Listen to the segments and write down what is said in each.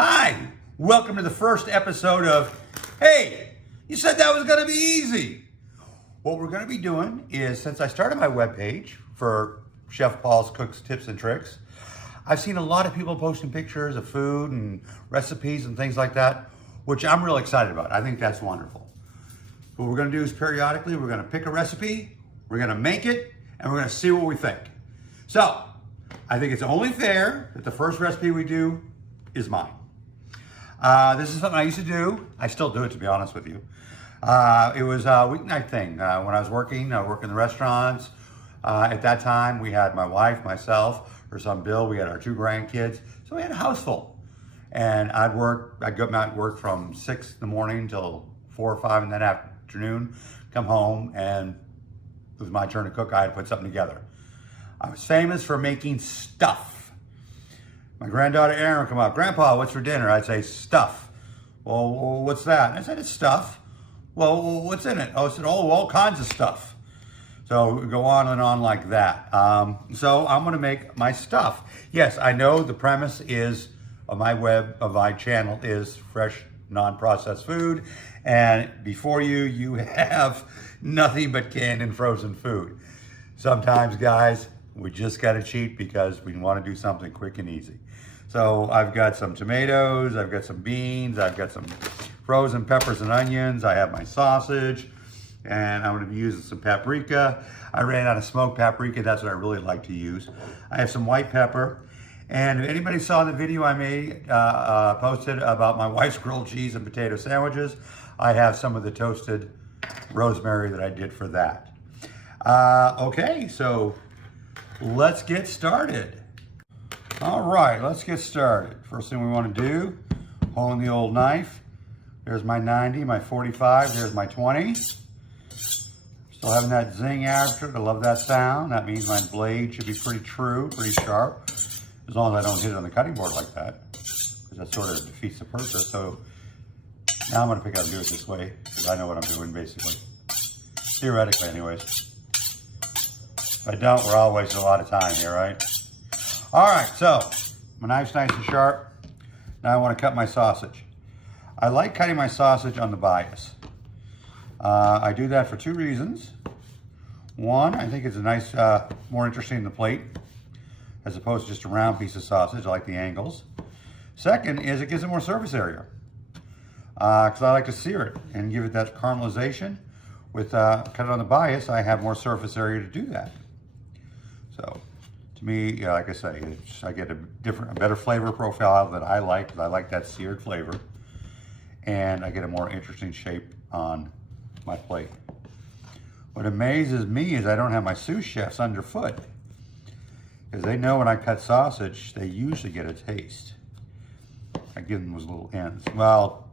Hi, welcome to the first episode of Hey, you said that was going to be easy. What we're going to be doing is, since I started my webpage for Chef Paul's Cooks, Tips, and Tricks, I've seen a lot of people posting pictures of food and recipes and things like that, which I'm really excited about. I think that's wonderful. What we're going to do is periodically, we're going to pick a recipe, we're going to make it, and we're going to see what we think. So, I think it's only fair that the first recipe we do is mine. This is something I used to do. I still do it, to be honest with you. It was a weeknight thing. When I was working in the restaurants. At that time, we had my wife, myself, her son Bill, we had our 2 grandkids. So we had a house full. And I'd go out and work from 6 in the morning till 4 or 5 in the afternoon, come home, and it was my turn to cook. I had to put something together. I was famous for making stuff. My granddaughter Erin would come up, "Grandpa, what's for dinner?" I'd say, "Stuff." "Well, what's that?" I said, "It's stuff." "Well, what's in it?" I said, "Oh, all kinds of stuff." So we go on and on like that. So I'm gonna make my stuff. Yes, I know the premise is of my channel is fresh, non-processed food. And before you have nothing but canned and frozen food. Sometimes, guys, we just gotta cheat because we wanna do something quick and easy. So I've got some tomatoes, I've got some beans, I've got some frozen peppers and onions, I have my sausage, and I'm gonna be using some paprika. I ran out of smoked paprika, that's what I really like to use. I have some white pepper. And if anybody saw the video I made, posted about my wife's grilled cheese and potato sandwiches, I have some of the toasted rosemary that I did for that. Okay, so let's get started. All right, let's get started. First thing we want to do, holding the old knife. There's my 90, my 45, there's my 20. Still having that zing after it. I love that sound. That means my blade should be pretty true, pretty sharp, as long as I don't hit it on the cutting board like that, because that sort of defeats the purpose. So now I'm going to pick up and do it this way, because I know what I'm doing, basically. Theoretically, anyways. If I don't, we're all wasting a lot of time here, right? All right, so my knife's nice and sharp. Now I want to cut my sausage. I like cutting my sausage on the bias. I do that for 2 reasons. One, I think it's a nice, more interesting in the plate, as opposed to just a round piece of sausage. I like the angles. Second is it gives it more surface area, because I like to sear it and give it that caramelization. With cut it on the bias, I have more surface area to do that. So to me, yeah, like I say, I get a better flavor profile that I like, because I like that seared flavor, and I get a more interesting shape on my plate. What amazes me is I don't have my sous chefs underfoot, because they know when I cut sausage, they usually get a taste. I give them those little ends. Well,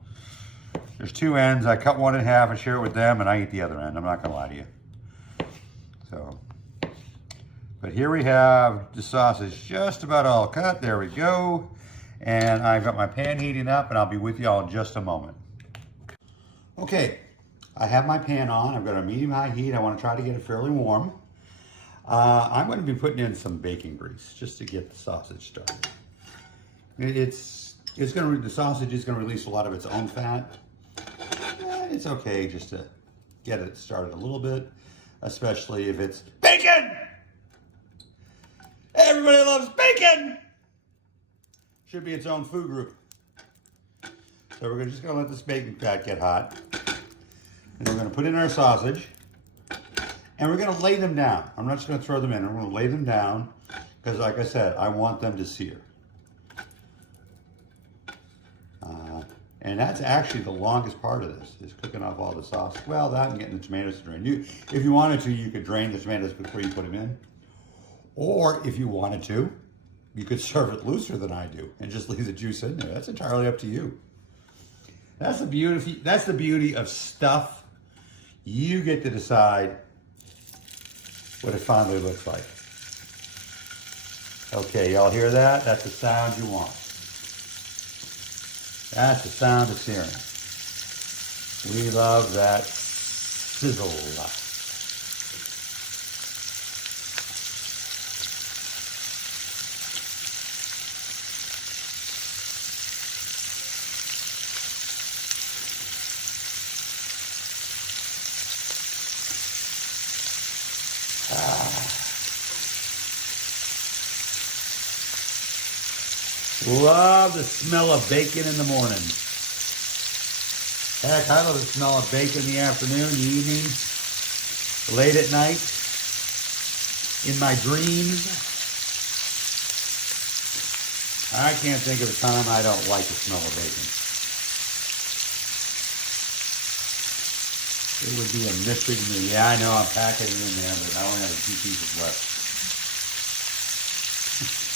there's 2 ends. I cut one in half and share it with them, and I eat the other end. I'm not gonna lie to you. So, but here we have the sausage just about all cut. There we go. And I've got my pan heating up, and I'll be with y'all in just a moment. Okay, I have my pan on. I've got a medium-high heat. I want to try to get it fairly warm. I'm going to be putting in some bacon grease just to get the sausage started. The sausage is going to release a lot of its own fat. It's okay just to get it started a little bit, especially if it's bacon. Everybody loves bacon. Should be its own food group. So we're just going to let this bacon fat get hot. And we're going to put in our sausage. And we're going to lay them down. I'm not just going to throw them in. I'm going to lay them down because, like I said, I want them to sear. And that's actually the longest part of this, is cooking off all the sauce. Well, that and getting the tomatoes to drain. If you wanted to, you could drain the tomatoes before you put them in. Or if you wanted to, you could serve it looser than I do and just leave the juice in there. That's entirely up to you. That's the beauty of stuff. You get to decide what it finally looks like. Okay, y'all hear that? That's the sound you want. That's the sound of searing. We love that sizzle. Love the smell of bacon in the morning. Heck, I love the smell of bacon in the afternoon, the evening, late at night, in my dreams. I can't think of a time I don't like the smell of bacon. It would be a mystery to me. Yeah, I know I'm packing it in there, but I only have a few pieces left.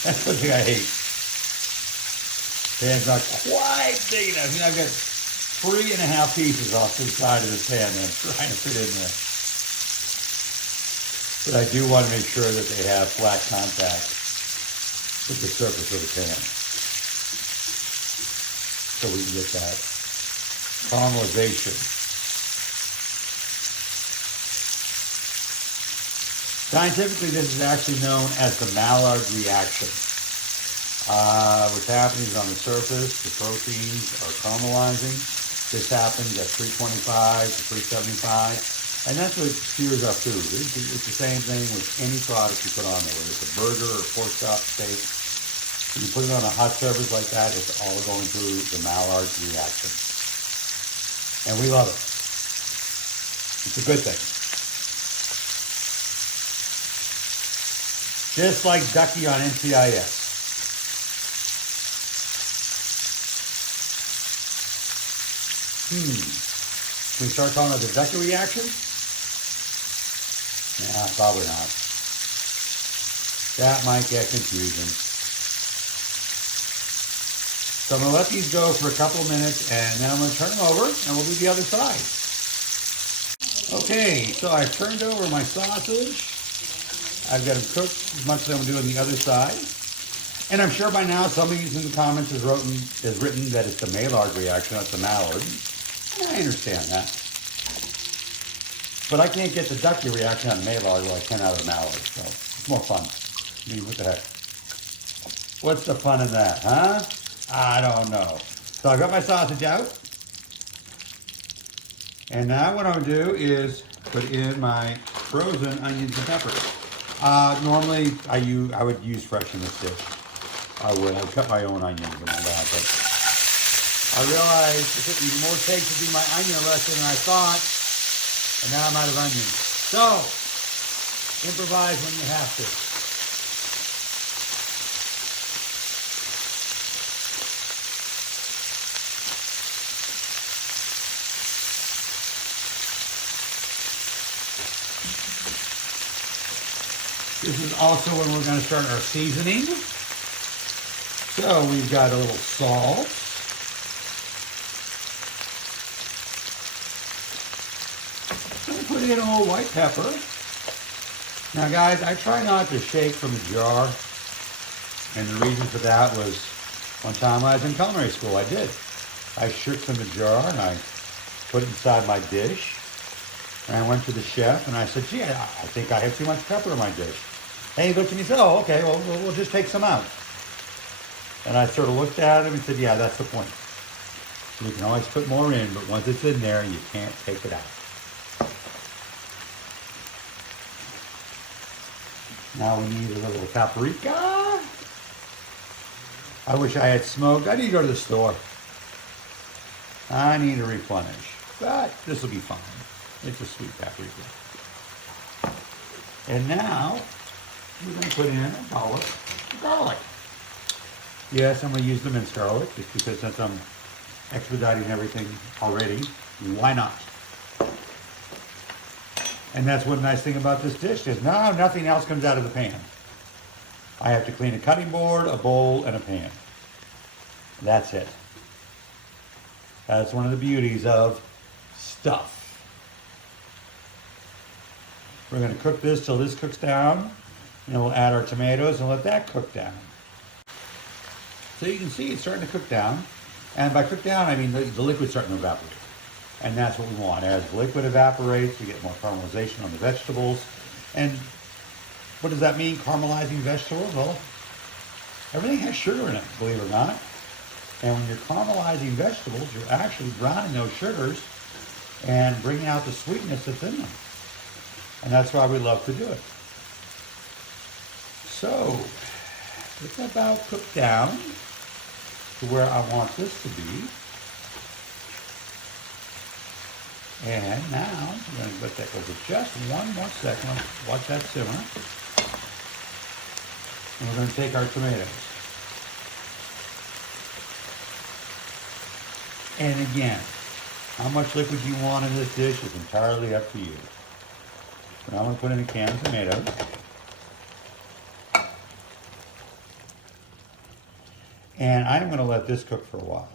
That's the thing I hate. Pan's not quite big enough. You know, I've got 3.5 pieces off the side of the pan that I'm trying to fit in there. But I do want to make sure that they have flat contact with the surface of the pan. So we can get that caramelization. Scientifically, this is actually known as the Maillard reaction. What's happening is on the surface, the proteins are caramelizing. This happens at 325 to 375, and that's what sears our food. It's the same thing with any product you put on there, whether it's a burger or pork chop, steak. When you put it on a hot surface like that, it's all going through the Maillard reaction. And we love it. It's a good thing. Just like Ducky on NCIS. Can we start calling it the Ducky reaction? Yeah, probably not. That might get confusing. So I'm going to let these go for a couple of minutes, and then I'm going to turn them over, and we'll do the other side. Okay, so I've turned over my sausage. I've got them cooked as much as I'm doing the other side. And I'm sure by now somebody in the comments has written that it's the Maillard reaction, not the Maillard. I understand that. But I can't get the Ducky reaction on Maillard while I can out of Maillard, so it's more fun. I mean, what the heck? What's the fun in that, huh? I don't know. So I've got my sausage out. And now what I'm going to do is put in my frozen onions and peppers. Normally I would use fresh in this dish. I would cut my own onions and all that, but I realized it took me more takes to do my onion lesson than I thought, and now I'm out of onions. So, improvise when you have to. This is also when we're going to start our seasoning. So we've got a little salt. Put in a little white pepper. Now guys, I try not to shake from the jar. And the reason for that was one time I was in culinary school, I did. I shook from the jar and I put it inside my dish. And I went to the chef and I said, gee, I think I have too much pepper in my dish. And he looked at me and said, oh, okay, well, we'll just take some out. And I sort of looked at him and said, yeah, that's the point. You can always put more in, but once it's in there, you can't take it out. Now we need a little paprika. I wish I had smoked. I need to go to the store. I need to replenish, but this will be fine. It's a sweet paprika. And now we're going to put in a dollop of garlic. Yes, I'm going to use the minced garlic just because since I'm expediting everything already, why not? And that's one nice thing about this dish is now nothing else comes out of the pan. I have to clean a cutting board, a bowl, and a pan. That's it. That's one of the beauties of stuff. We're going to cook this till this cooks down, and then we'll add our tomatoes and let that cook down. So you can see it's starting to cook down. And by cook down, I mean the liquid's starting to evaporate. And that's what we want. As the liquid evaporates, we get more caramelization on the vegetables. And what does that mean, caramelizing vegetables? Well, everything has sugar in it, believe it or not. And when you're caramelizing vegetables, you're actually browning those sugars and bringing out the sweetness that's in them. And that's why we love to do it. So, it's about cooked down. to where I want this to be. And now, I'm going to let that go for just one more second. Watch that simmer. And we're going to take our tomatoes. And again, how much liquid you want in this dish is entirely up to you. But I'm going to put in a can of tomatoes. And I'm going to let this cook for a while.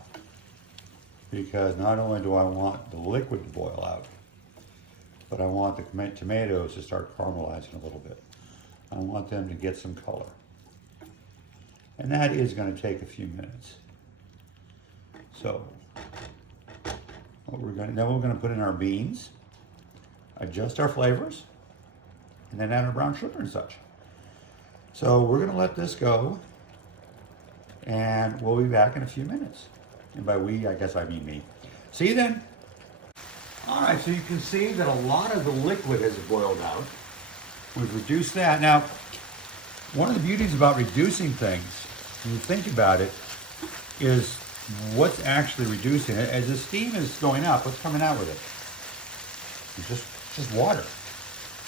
Because not only do I want the liquid to boil out, but I want the tomatoes to start caramelizing a little bit. I want them to get some color. And that is going to take a few minutes. So, then we're going to put in our beans, adjust our flavors, and then add our brown sugar and such. So we're going to let this go, and we'll be back in a few minutes. And by we, I guess I mean me. See you then. All right, so you can see that a lot of the liquid has boiled out. We've reduced that. Now, one of the beauties about reducing things, when you think about it, is what's actually reducing it. As the steam is going up, what's coming out with it? It's just water.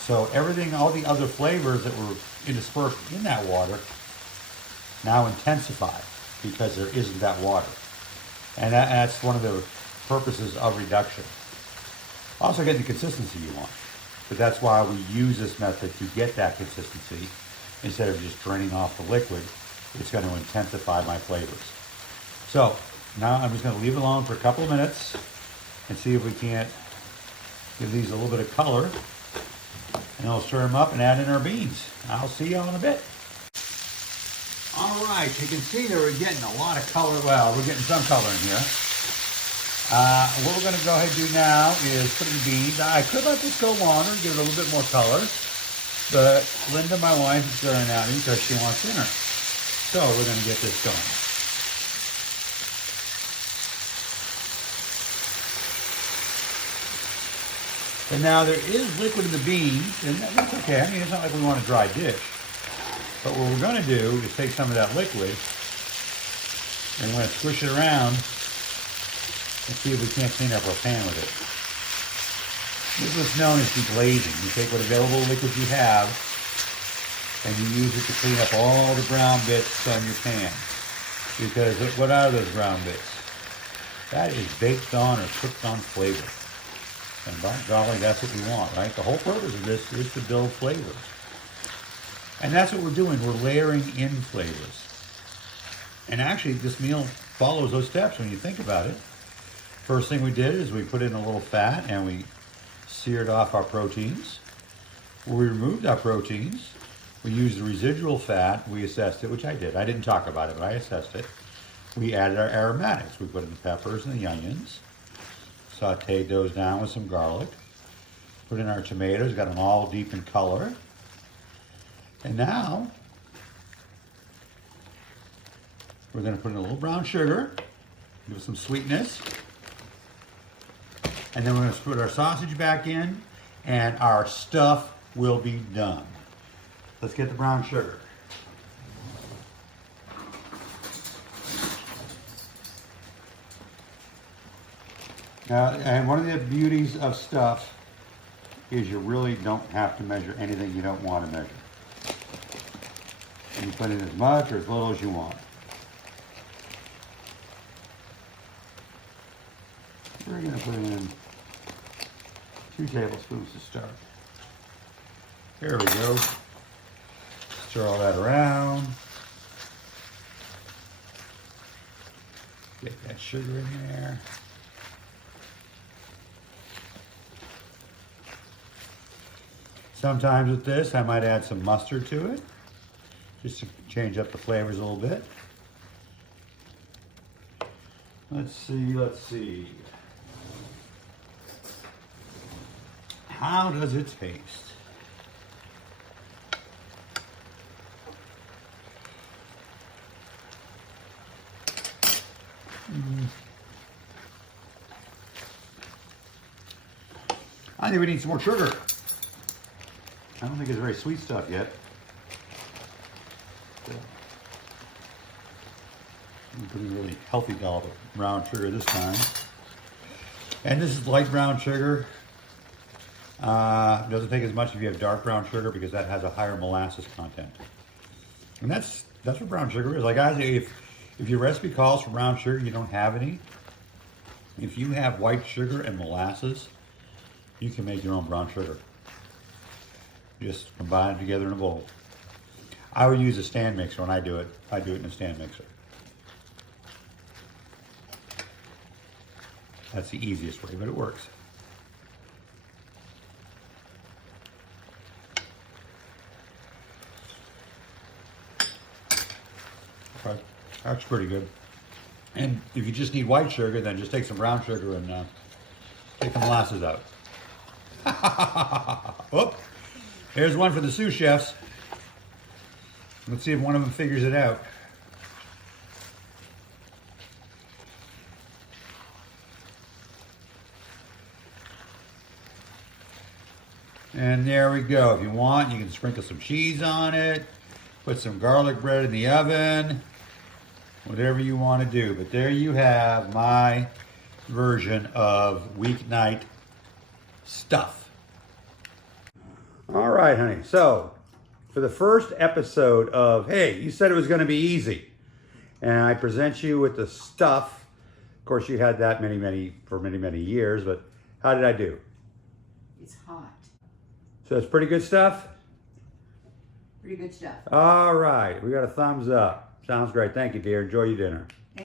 So everything, all the other flavors that were interspersed in that water now intensify because there isn't that water. And that's one of the purposes of reduction. Also getting the consistency you want. But that's why we use this method to get that consistency. Instead of just draining off the liquid, it's going to intensify my flavors. So now I'm just going to leave it alone for a couple of minutes and see if we can't give these a little bit of color. And I'll stir them up and add in our beans. I'll see you in a bit. All right, you can see that we're getting a lot of color. Well, we're getting some color in here. What we're going to go ahead and do now is put in beans. I could let this go longer, give it a little bit more color. But Linda, my wife, is stirring out because she wants dinner. So we're going to get this going. And now there is liquid in the beans, and that's okay. I mean, it's not like we want a dry dish. But what we're going to do is take some of that liquid and we're going to squish it around and see if we can't clean up our pan with it. This is what's known as deglazing. You take what available liquid you have and you use it to clean up all the brown bits on your pan. Because what are those brown bits? That is baked on or cooked on flavor. And by golly, that's what we want, right? The whole purpose of this is to build flavors. And that's what we're doing. We're layering in flavors. And actually, this meal follows those steps when you think about it. First thing we did is we put in a little fat and we seared off our proteins. When we removed our proteins, we used the residual fat. We assessed it, which I did. I didn't talk about it, but I assessed it. We added our aromatics. We put in the peppers and the onions. Sauteed those down with some garlic. Put in our tomatoes, got them all deep in color. And now, we're going to put in a little brown sugar, give it some sweetness. And then we're going to put our sausage back in, and our stuff will be done. Let's get the brown sugar. And one of the beauties of stuff is you really don't have to measure anything you don't want to measure. You put in as much or as little as you want. We're going to put in 2 tablespoons to start. There we go. Stir all that around. Get that sugar in there. Sometimes with this, I might add some mustard to it, just to change up the flavors a little bit. Let's see. How does it taste? I think we need some more sugar. I don't think it's very sweet stuff yet. pretty really healthy dollop of brown sugar this time. And this is light brown sugar. It doesn't take as much if you have dark brown sugar because that has a higher molasses content. And that's what brown sugar is. Like guys, if your recipe calls for brown sugar, you don't have any. If you have white sugar and molasses, you can make your own brown sugar. Just combine it together in a bowl. I would use a stand mixer when I do it. I do it in a stand mixer. That's the easiest way, but it works. Okay, that's pretty good. And if you just need white sugar, then just take some brown sugar and take the molasses out. Whoop. Here's one for the sous chefs. Let's see if one of them figures it out. And there we go. If you want, you can sprinkle some cheese on it, put some garlic bread in the oven, whatever you want to do. But there you have my version of weeknight stuff. All right, honey. So for the first episode of, hey, you said it was going to be easy. And I present you with the stuff. Of course, you had that for many years, but how did I do? It's hot. So it's pretty good stuff? Pretty good stuff. All right. We got a thumbs up. Sounds great. Thank you, dear. Enjoy your dinner.